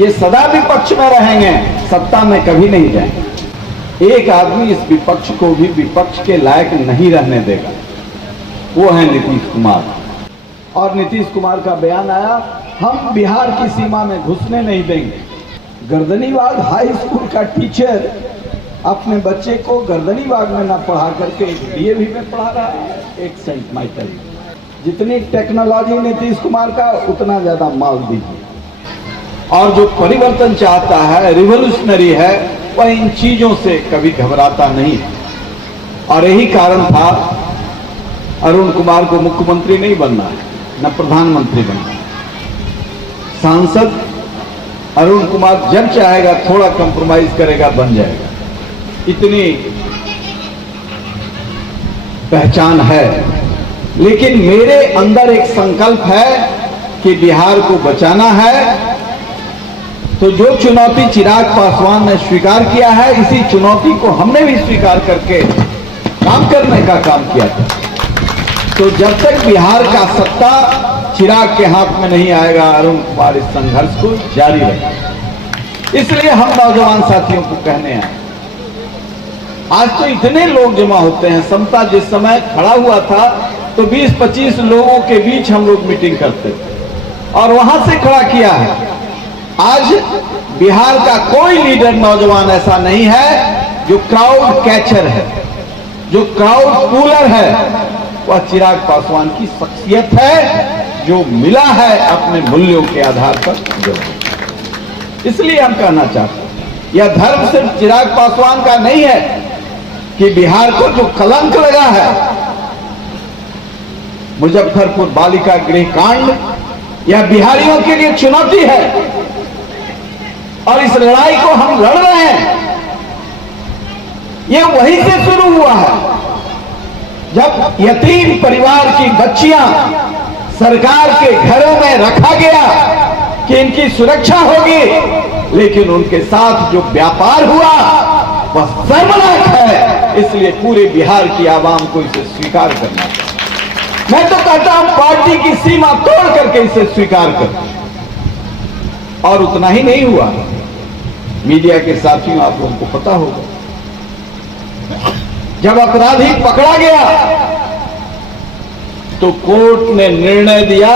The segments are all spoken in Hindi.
ये सदा विपक्ष में रहेंगे, सत्ता में कभी नहीं जाएंगे। एक आदमी इस विपक्ष को भी विपक्ष के लायक नहीं रहने देगा, वो है नीतीश कुमार। और नीतीश कुमार का बयान आया, हम बिहार की सीमा में घुसने नहीं देंगे। गर्दनीबाग हाई स्कूल का टीचर अपने बच्चे को गर्दनीबाग में ना पढ़ा करके एक डीएवी में पढ़ा रहा है, एक सेंट माइकल। जितनी टेक्नोलॉजी नीतीश कुमार का, उतना ज्यादा माल दीजिए। और जो परिवर्तन चाहता है, रिवोल्यूशनरी है, वह इन चीजों से कभी घबराता नहीं। और यही कारण था अरुण कुमार को मुख्यमंत्री नहीं बनना है, न प्रधानमंत्री बनना है। सांसद अरुण कुमार जब चाहेगा थोड़ा कंप्रोमाइज करेगा, बन जाएगा। इतनी पहचान है। लेकिन मेरे अंदर एक संकल्प है कि बिहार को बचाना है। तो जो चुनौती चिराग पासवान ने स्वीकार किया है, इसी चुनौती को हमने भी स्वीकार करके काम करने का काम किया था। तो जब तक बिहार का सत्ता चिराग के हाथ में नहीं आएगा, अरुण कुमार इस संघर्ष को जारी रखेगा। इसलिए हम नौजवान साथियों को कहने आए, आज तो इतने लोग जमा होते हैं। समता जिस समय खड़ा हुआ था तो 20-25 लोगों के बीच हम लोग मीटिंग करते थे और वहां से खड़ा किया है। आज बिहार का कोई लीडर नौजवान ऐसा नहीं है जो क्राउड कैचर है, जो क्राउड पुलर है। वह चिराग पासवान की शख्सियत है, जो मिला है अपने मूल्यों के आधार पर। इसलिए हम कहना चाहते हैं, यह धर्म सिर्फ चिराग पासवान का नहीं है कि बिहार को जो कलंक लगा है, मुजफ्फरपुर बालिका गृह कांड, यह बिहारियों के लिए चुनौती है। और इस लड़ाई को हम लड़ रहे हैं। यह वहीं से शुरू हुआ है जब यतीम परिवार की बच्चियां सरकार के घरों में रखा गया कि इनकी सुरक्षा होगी, लेकिन उनके साथ जो व्यापार हुआ वह शर्मनाक है। इसलिए पूरे बिहार की आवाम को इसे स्वीकार करना चाहिए। मैं तो कहता हूं पार्टी की सीमा तोड़ करके इसे स्वीकार कर। और उतना ही नहीं हुआ, मीडिया के साथियों, आप लोगों को पता होगा, जब अपराधी पकड़ा गया तो कोर्ट ने निर्णय दिया,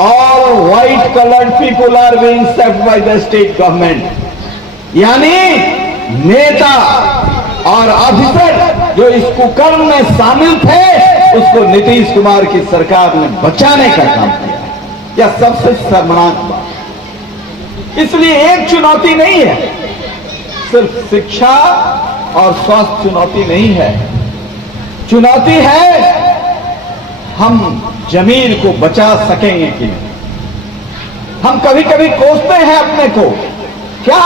all white coloured people are being served by the state government. यानी नेता और ऑफिसर जो इस कुकर्म में शामिल थे, उसको नीतीश कुमार की सरकार ने बचाने का काम किया। यह सबसे शर्मनाक बात। इसलिए एक चुनौती नहीं है, सिर्फ शिक्षा और स्वास्थ्य चुनौती नहीं है। चुनौती है हम जमीन को बचा सकेंगे कि नहीं। हम कभी कभी कोसते हैं अपने को, क्या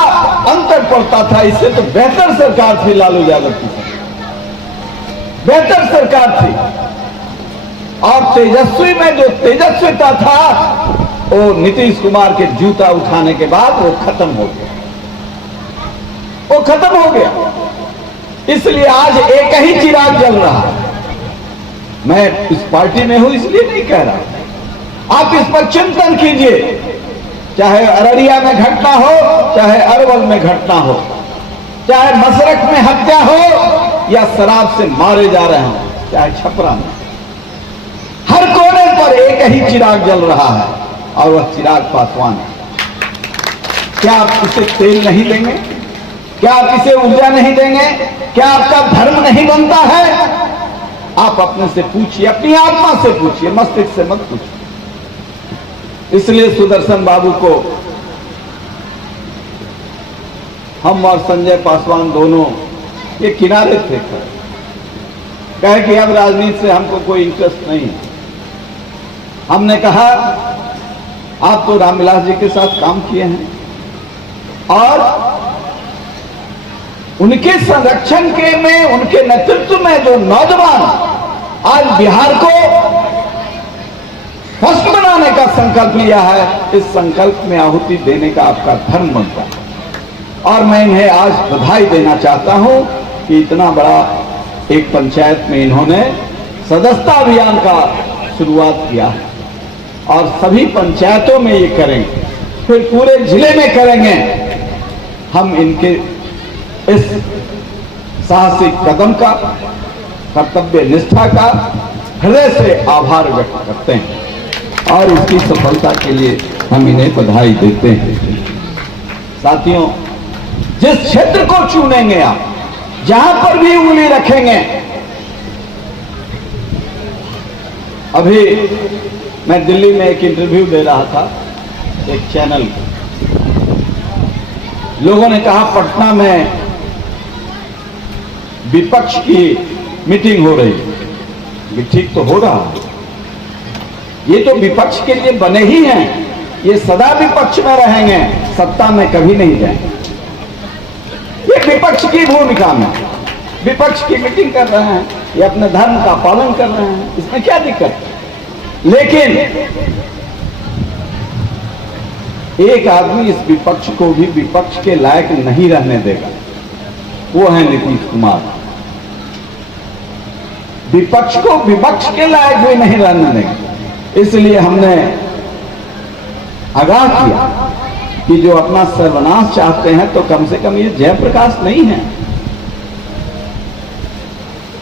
अंतर पड़ता था, इससे तो बेहतर सरकार थी लालू यादव की, बेहतर सरकार थी। और तेजस्वी में जो तेजस्विता था, वो नीतीश कुमार के जूता उठाने के बाद वो खत्म हो गया, वो खत्म हो गया। इसलिए आज एक ही चिराग जल रहा है। मैं इस पार्टी में हूं इसलिए नहीं कह रहा। आप इस पर चिंतन कीजिए, चाहे अररिया में घटना हो, चाहे अरवल में घटना हो, चाहे मसरक में हत्या हो या शराब से मारे जा रहे हो, चाहे छपरा में, हर कोने पर एक ही चिराग जल रहा है और वह चिराग पासवान है। क्या आप इसे तेल नहीं देंगे? क्या आप इसे ऊर्जा नहीं देंगे? क्या आपका धर्म नहीं बनता है? आप अपने से पूछिए, अपनी आत्मा से पूछिए, मस्तिष्क से मत पूछिए। इसलिए सुदर्शन बाबू को हम और संजय पासवान दोनों ये किनारे थे, कहे कि अब राजनीति से हमको कोई इंटरेस्ट नहीं है। हमने कहा आप तो रामविलास जी के साथ काम किए हैं और उनके संरक्षण के में, उनके नेतृत्व में जो नौजवान आज बिहार को फर्स्ट बनाने का संकल्प लिया है, इस संकल्प में आहुति देने का आपका धर्म बनता है। और मैं इन्हें आज बधाई देना चाहता हूं कि इतना बड़ा एक पंचायत में इन्होंने सदस्यता अभियान का शुरुआत किया है और सभी पंचायतों में ये करेंगे। फिर पूरे जिले में करेंगे। हम इनके इस साहसिक कदम का, कर्तव्य निष्ठा का हृदय से आभार व्यक्त करते हैं और इसकी सफलता के लिए हम इन्हें बधाई देते हैं। साथियों, जिस क्षेत्र को चुनेंगे आप, जहां पर भी उंगली रखेंगे, अभी मैं दिल्ली में एक इंटरव्यू दे रहा था एक चैनल को, लोगों ने कहा पटना में विपक्ष की मीटिंग हो रही है। ये ठीक तो हो रहा है, ये तो विपक्ष के लिए बने ही हैं, ये सदा विपक्ष में रहेंगे, सत्ता में कभी नहीं जाएंगे। ये विपक्ष की भूमिका में विपक्ष की मीटिंग कर रहे हैं, ये अपने धर्म का पालन कर रहे हैं, इसमें क्या दिक्कत है? लेकिन एक आदमी इस विपक्ष को भी विपक्ष के लायक नहीं रहने देगा, वो है नीतीश कुमार। विपक्ष को विपक्ष के लायक भी नहीं रहने देगा। इसलिए हमने आगाह किया कि जो अपना सर्वनाश चाहते हैं तो कम से कम ये जयप्रकाश नहीं है।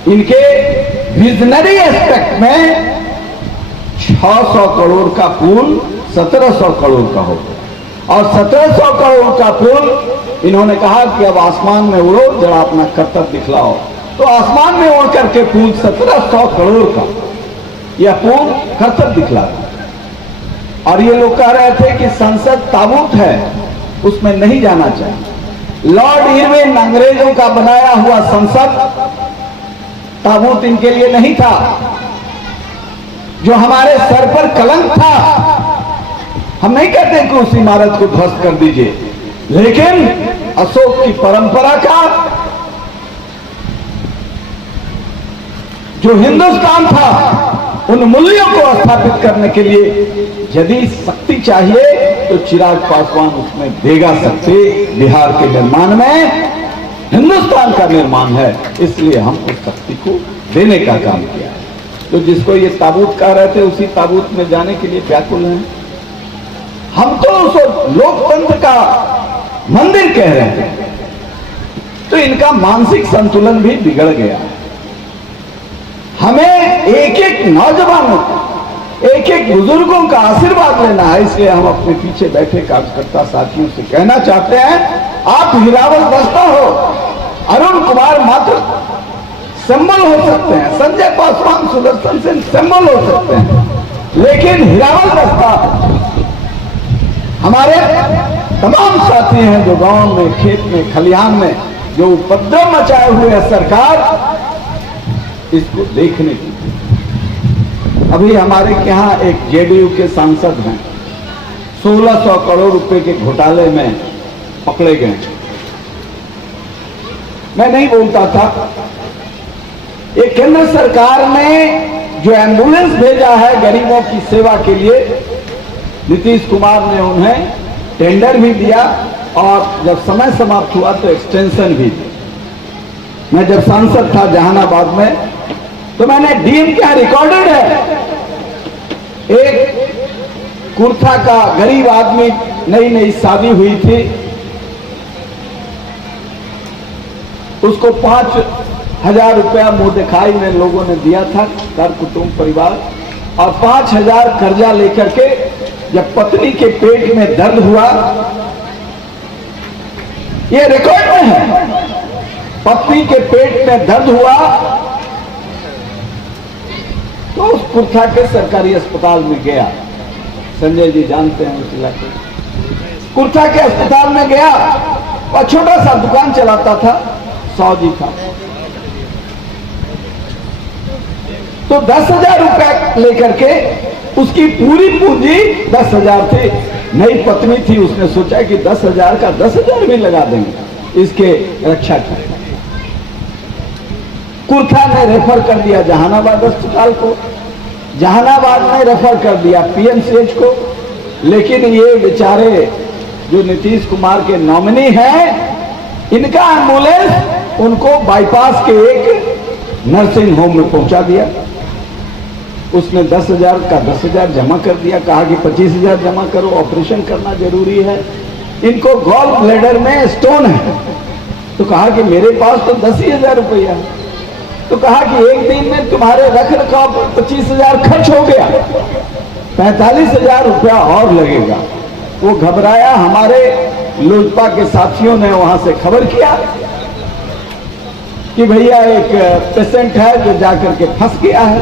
इनके विजनरी एस्पेक्ट में 600 करोड़ का पुल 1700 करोड़ का होगा, और 1700 करोड़ का पुल इन्होंने कहा कि अब आसमान में उड़ो, जरा अपना करतब दिखलाओ। तो आसमान में उड़ करके पुल 1700 करोड़ का यह पुल करतब दिखलाता। और ये लोग कह रहे थे कि संसद ताबूत है, उसमें नहीं जाना चाहिए। लॉर्ड इरविन अंग्रेजों का बनाया हुआ संसद ताबूत इनके लिए नहीं था। जो हमारे सर पर कलंक था, हम नहीं कहते कि उस इमारत को ध्वस्त कर दीजिए, लेकिन अशोक की परंपरा का जो हिंदुस्तान था, उन मूल्यों को स्थापित करने के लिए यदि शक्ति चाहिए तो चिराग पासवान उसमें देगा शक्ति। बिहार के निर्माण में हिंदुस्तान का निर्माण है, इसलिए हम उस शक्ति को देने का काम किया है। तो जिसको ये ताबूत कह रहे थे, उसी ताबूत में जाने के लिए व्याकुल हैं। हम तो उस लोकतंत्र का मंदिर कह रहे थे, तो इनका मानसिक संतुलन भी बिगड़ गया। हमें एक एक नौजवानों को, एक एक बुजुर्गों का आशीर्वाद लेना है। इसलिए हम अपने पीछे बैठे कार्यकर्ता साथियों से कहना चाहते हैं, आप हिरावल दस्ता हो, अरुण कुमार मात्र सिंबल हो सकते हैं, संजय पासवान सुदर्शन सिंह सिंबल हो सकते हैं, लेकिन हिरावल दस्ता हमारे तमाम साथी हैं जो गांव में, खेत में, खलिहान में जो उपद्रव मचाए हुए है सरकार, इसको देखने की। अभी हमारे यहाँ एक जेडीयू के सांसद हैं, 1600 करोड़ रुपए के घोटाले में पकड़े गए। मैं नहीं बोलता था, ये केंद्र सरकार ने जो एम्बुलेंस भेजा है गरीबों की सेवा के लिए, नीतीश कुमार ने उन्हें टेंडर भी दिया और जब समय समाप्त हुआ तो एक्सटेंशन भी दी। मैं जब सांसद था जहानाबाद में, तो मैंने डीएम क्या रिकॉर्डेड है, एक कुर्था का गरीब आदमी, नई नई शादी हुई थी, उसको 5,000 रुपया मुंह दिखाई में लोगों ने दिया था, कर कुटुंब परिवार, और 5,000 कर्जा लेकर के जब पत्नी के पेट में दर्द हुआ, ये रिकॉर्ड में है, पत्नी के पेट में दर्द हुआ तो उस कुर्था के सरकारी अस्पताल में गया। संजय जी जानते हैं उस इलाके, कुर्था के अस्पताल में गया और छोटा सा दुकान चलाता था, 100 जी था, तो 10,000 रुपया लेकर के, उसकी पूरी पूंजी 10,000 थी, नई पत्नी थी, उसने सोचा कि 10,000 का 10,000 भी लगा देंगे इसके रक्षा की। कुर्था ने रेफर कर दिया जहानाबाद अस्पताल को, जहानाबाद ने रेफर कर दिया पीएमसीएच को, लेकिन ये बेचारे जो नीतीश कुमार के नॉमिनी हैं, इनका एम्बुलेंस उनको बाईपास के एक नर्सिंग होम में पहुंचा दिया। उसने 10,000 का 10,000 जमा कर दिया, कहा कि 25,000 जमा करो, ऑपरेशन करना जरूरी है, इनको गॉल ब्लैडर में स्टोन है। तो कहा कि मेरे पास तो 10,000 रुपया है। तो कहा कि एक दिन में तुम्हारे रख रखाव पर 25,000 खर्च हो गया, 45,000 रुपया और लगेगा। वो घबराया, हमारे लोजपा के साथियों ने वहां से खबर किया कि भैया एक पेशेंट है जो जाकर के फंस गया है।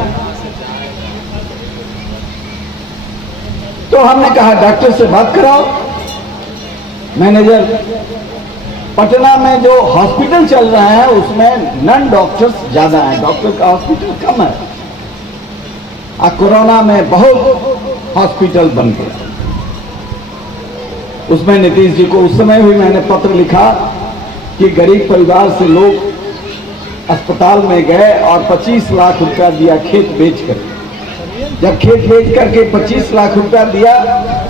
तो हमने कहा डॉक्टर से बात कराओ। मैनेजर, पटना में जो हॉस्पिटल चल रहा है उसमें नन डॉक्टर्स ज्यादा हैं, डॉक्टर का हॉस्पिटल कम है। कोरोना में बहुत हॉस्पिटल बन गया। उसमें नीतीश जी को उस समय भी मैंने पत्र लिखा कि गरीब परिवार से लोग अस्पताल में गए और 25 लाख रुपया दिया खेत बेचकर। जब खेत बेच करके 25 लाख रुपया दिया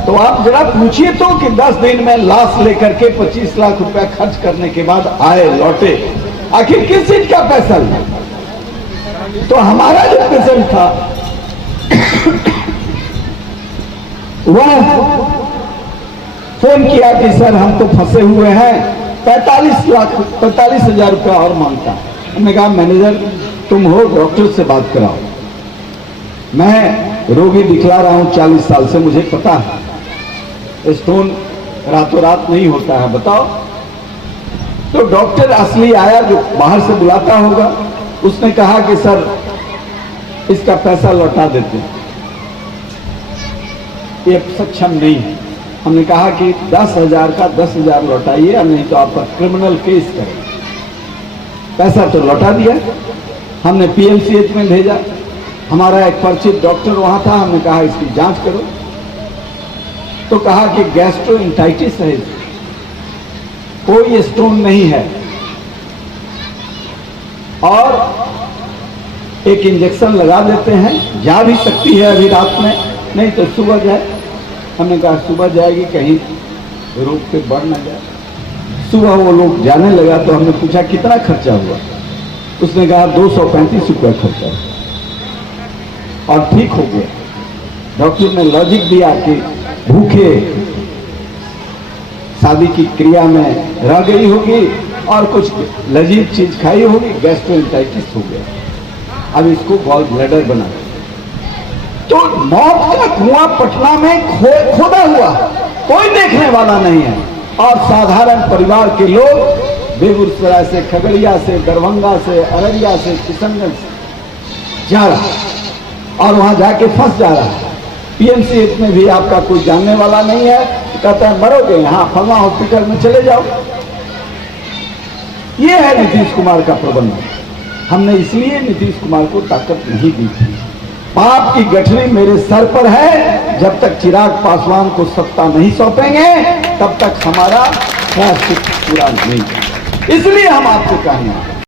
तो आप जरा पूछिए तो कि 10 दिन में लाश लेकर के 25 लाख रुपया खर्च करने के बाद आए लौटे, आखिर किस चीज का पैसा लिया? तो हमारा जो पेशेंट था वह फोन किया कि सर हम तो फंसे हुए हैं, 45,000 रुपया और मांगता है। हमने कहा मैनेजर तुम हो, डॉक्टर से बात कराओ। मैं रोगी दिखला रहा हूं 40 साल से, मुझे पता है स्टोन रातों रात नहीं होता है, बताओ। तो डॉक्टर असली आया जो बाहर से बुलाता होगा, उसने कहा कि सर इसका पैसा लौटा देते, ये सक्षम नहीं है। हमने कहा कि 10,000 का 10,000 लौटाइए, नहीं तो आप पर क्रिमिनल केस करें। पैसा तो लौटा दिया। हमने पीएमसीएच में भेजा, हमारा एक परिचित डॉक्टर वहां था, हमने कहा इसकी जांच करो। तो कहा कि गैस्ट्रोइंटाइटिस है, कोई स्टोन नहीं है और एक इंजेक्शन लगा देते हैं, जा भी सकती है अभी रात में, नहीं तो सुबह जाए। हमने कहा सुबह जाएगी, कहीं रोग पे बढ़ ना जाए। सुबह वो लोग जाने लगा तो हमने पूछा कितना खर्चा हुआ? उसने कहा 235 रुपया खर्चा और ठीक हो गया। डॉक्टर ने लॉजिक दिया कि भूखे शादी की क्रिया में रह गई होगी और कुछ लजीज चीज खाई होगी, गैस्ट्रोइंटाइटिस हो गया, अब इसको गॉल ब्लैडर बना। तो मौत का कुआं पटना में खोदा हुआ, कोई देखने वाला नहीं है। और साधारण परिवार के लोग बेगूसराय से, खगड़िया से, दरभंगा से, अररिया से, किशनगंज से जा रहा है और वहां जाके फंस जा रहा है। पीएमसीएच में भी आपका कोई जानने वाला नहीं है, तो कहता है मरोगे, हाँ फलना हॉस्पिटल में चले जाओ। ये है नीतीश कुमार का प्रबंध। हमने इसलिए नीतीश कुमार को ताकत नहीं दी थी। पाप की गठरी मेरे सर पर है, जब तक चिराग पासवान को सत्ता नहीं सौंपेंगे तब तक हमारा प्रायश्चित पूरा नहीं। इसलिए हम आपसे कहेंगे